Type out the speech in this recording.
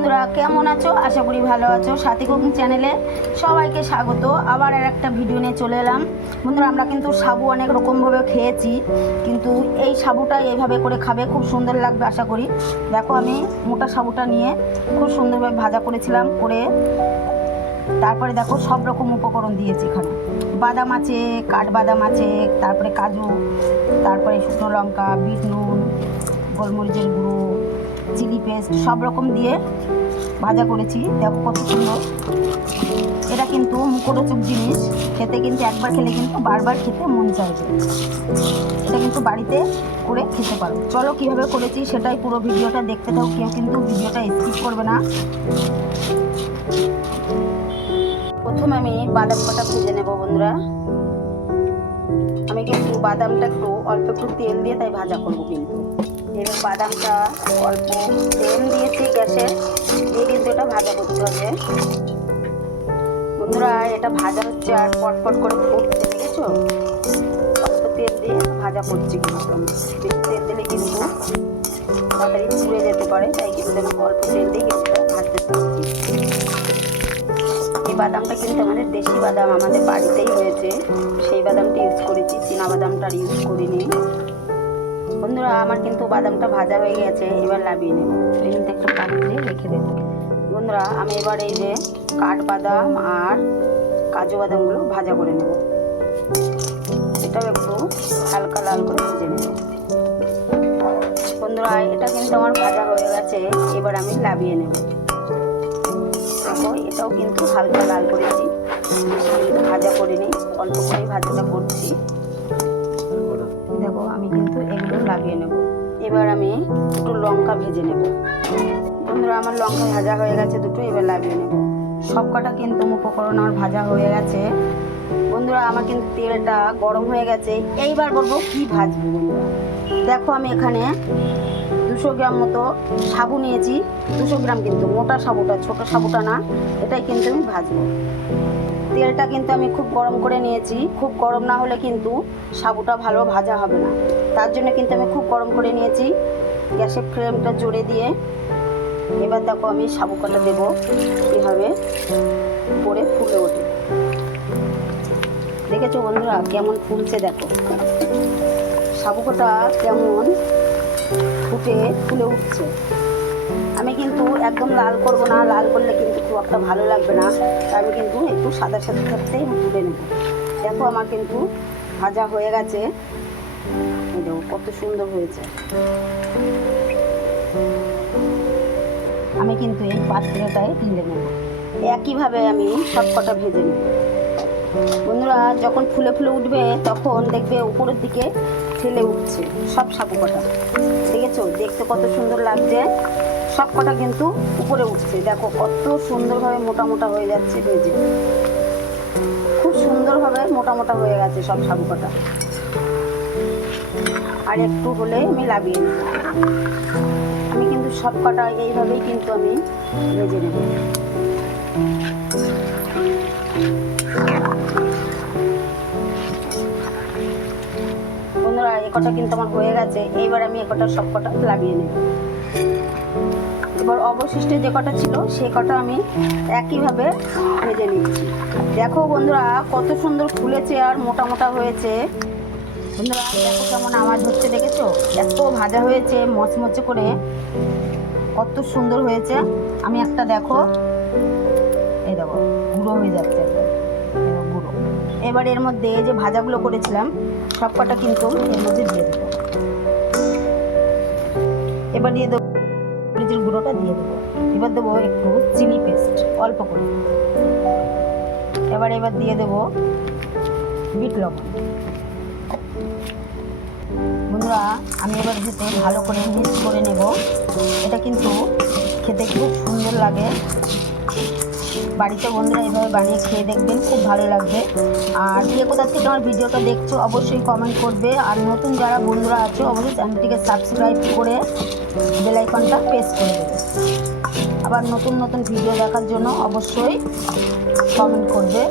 বন্ধুরা কেমন আছো? আশা করি ভালো আছো। সাথী কুকিং চ্যানেলে সবাইকে স্বাগত। আবার আর একটা ভিডিও নিয়ে চলে এলাম। বন্ধুরা আমরা কিন্তু সাবু অনেক রকমভাবে খেয়েছি, কিন্তু এই সাবুটা এইভাবে করে খাবে, খুব সুন্দর লাগবে আশা করি। দেখো আমি মোটা সাবুটা নিয়ে খুব সুন্দরভাবে ভাজা করেছিলাম, করে তারপরে দেখো সব রকম উপকরণ দিয়েছি এখানে। বাদাম আছে, কাঠবাদাম আছে, তারপরে কাজু, তারপরে শুকনো লঙ্কা, বিট নুন, গোলমরিচের গুঁড়ো, চিলি পেস্ট সব রকম দিয়ে ভাজা করেছি। দেখো কত সুন্দর। এটা কিন্তু মুখরোচক জিনিস, খেতে কিন্তু একবার খেলে কিন্তু বারবার খেতে মন চাইবে। এটা কিন্তু বাড়িতে করে খেতে পারো। চলো কীভাবে করেছি সেটাই পুরো ভিডিওটা দেখতে দাও, কেউ কিন্তু ভিডিওটা স্কিপ করবে না। প্রথমে আমি বাদাম কটা ভেজে নেব বন্ধুরা। আমি কিন্তু বাদামটা অল্প একটু তেল দিয়ে তাই ভাজা করবো। কিন্তু এবার বাদামটা অল্প তেল দিয়েছি গ্যাসে দিয়ে কিন্তু এটা ভাজা করতে হবে বন্ধুরা। এটা ভাজা হচ্ছে আর পটপট করে ফুটছে, দেখেছো? অল্প তেল দিয়ে ভাজা করছি, কিন্তু বেশি তেল দিলে কিন্তু তাড়াতাড়ি পুড়ে যেতে পারে, তাই কিন্তু আমি অল্প তেল দিয়ে কিন্তু ভাজতে চাচ্ছি। এই বাদামটা কিন্তু আমাদের দেশি বাদাম, আমাদের বাড়িতেই হয়েছে, সেই বাদামটা ইউজ করেছি, চীনা বাদামটা আর ইউজ করিনি বন্ধুরা। আমার কিন্তু বাদামটা ভাজা হয়ে গেছে, এবার নামিয়ে নেব। এই কিন্তু একটা পাত্রে রেখে দেবো বন্ধুরা। আমি এবার এই যে কাঠবাদাম আর কাজু বাদামগুলো ভাজা করে নেব। এটাও একটু হালকা লাল করে ভেজে নেব বন্ধুরা। এটা কিন্তু আমার ভাজা হয়ে গেছে, এবার আমি নামিয়ে নেব। দেখো এটাও কিন্তু হালকা লাল করেছি, কিন্তু ভাজা করিনি, অল্প করেই ভাজাটা করছি। দেখো আমি কিন্তু এগুলো লাগিয়ে নেব। এবার আমি দুটো লঙ্কা ভেজে নেব বন্ধুরা। আমার লঙ্কা ভাজা হয়ে গেছে দুটো, এবার লাগিয়ে নেব। সব কটা কিন্তু উপকরণ আমার ভাজা হয়ে গেছে বন্ধুরা। আমার কিন্তু তেলটা গরম হয়ে গেছে। এইবার বলবো কি ভাজবো বন্ধুরা। দেখো আমি এখানে 200 গ্রাম মতো সাবু নিয়েছি। 200 গ্রাম কিন্তু মোটা সাবুটা, ছোট সাবুটা না। এটাই কিন্তু আমি ভাজবো। তেলটা কিন্তু আমি খুব গরম করে নিয়েছি। খুব গরম না হলে কিন্তু সাবুটা ভালো ভাজা হবে না, তার জন্য কিন্তু আমি খুব গরম করে নিয়েছি। গ্যাসের ফ্লেমটা জোরে দিয়ে এবার দেখো আমি সাবু কটা দেবো, কীভাবে পরে ফুলে ওঠে। দেখেছো বন্ধুরা কেমন ফুলছে? দেখো সাবু কটা কেমন ফুটে ফুলে উঠছে। আমি কিন্তু একদম লাল করব না, লাল করলে কিন্তু খুব একটা ভালো লাগবে না, আমি কিন্তু একটু সাদা সাদা থাকতেই তুলে নেব। দেখো আমার কিন্তু ভাজা হয়ে গেছে, দেখো কত সুন্দর হয়েছে। আমি কিন্তু এই পাত্রটায় তুলে নেব। একইভাবে আমি সব কটা ভেজে নেব বন্ধুরা। যখন ফুলে ফুলে উঠবে তখন দেখবে উপরের দিকে ঠেলে উঠছে সব সাবু কটা, দেখেছো? দেখতে কত সুন্দর লাগছে। সব কটা কিন্তু উপরে উঠছে, দেখো কত সুন্দরভাবে মোটা মোটা হয়ে যাচ্ছে ভেজে। খুব সুন্দরভাবে মোটা মোটা হয়ে গেছে সব সাবু কটা। আর একটু হলে আমি লাগিয়ে নেব। আমি কিন্তু সব কটা এইভাবেই কিন্তু আমি ভেজে নেব বন্ধুরা। এ কটা কিন্তু আমার হয়ে গেছে, এইবার আমি এ কটা সব কটা লাগিয়ে নেব। এবার অবশিষ্ট যে কটা ছিল সে কটা আমি একইভাবে ভেজে নিচ্ছি। দেখো বন্ধুরা কত সুন্দর ফুলেছে আর মোটা মোটা হয়েছে বন্ধুরা। দেখো কেমন আওয়াজ হচ্ছে, দেখেছো? এত ভাজা হয়েছে মচমচে করে, কত সুন্দর হয়েছে। আমি একটা দেখো, এই দেখো গুঁড়ো হয়ে যাচ্ছে একদম, গুঁড়ো। এবার এর মধ্যে যে ভাজাগুলো করেছিলাম সব কটা কিন্তু এর মধ্যে দিয়ে দেবো। এবার দিয়ে দেবো মরিচের গুঁড়োটা দিয়ে দেবো। এবার দেবো একটু চিলি পেস্ট অল্প করে। এবার দিয়ে দেবো বিট লবণ বন্ধুরা। আমি এবার যেতে ভালো করে মিক্স করে নেব। এটা কিন্তু খেতে খুব সুন্দর লাগে। বাড়িতে বন্ধুরা এভাবে বানিয়ে খেয়ে দেখবেন, খুব ভালো লাগবে। আর কে কোথা থেকে আমার ভিডিওটা দেখছো অবশ্যই কমেন্ট করবে। আর নতুন যারা বন্ধুরা আছো অবশ্যই চ্যানেলটিকে সাবস্ক্রাইব করে বেল আইকনটা প্রেস করে দেবে। আবার নতুন নতুন ভিডিও দেখার জন্য অবশ্যই কমেন্ট করবে।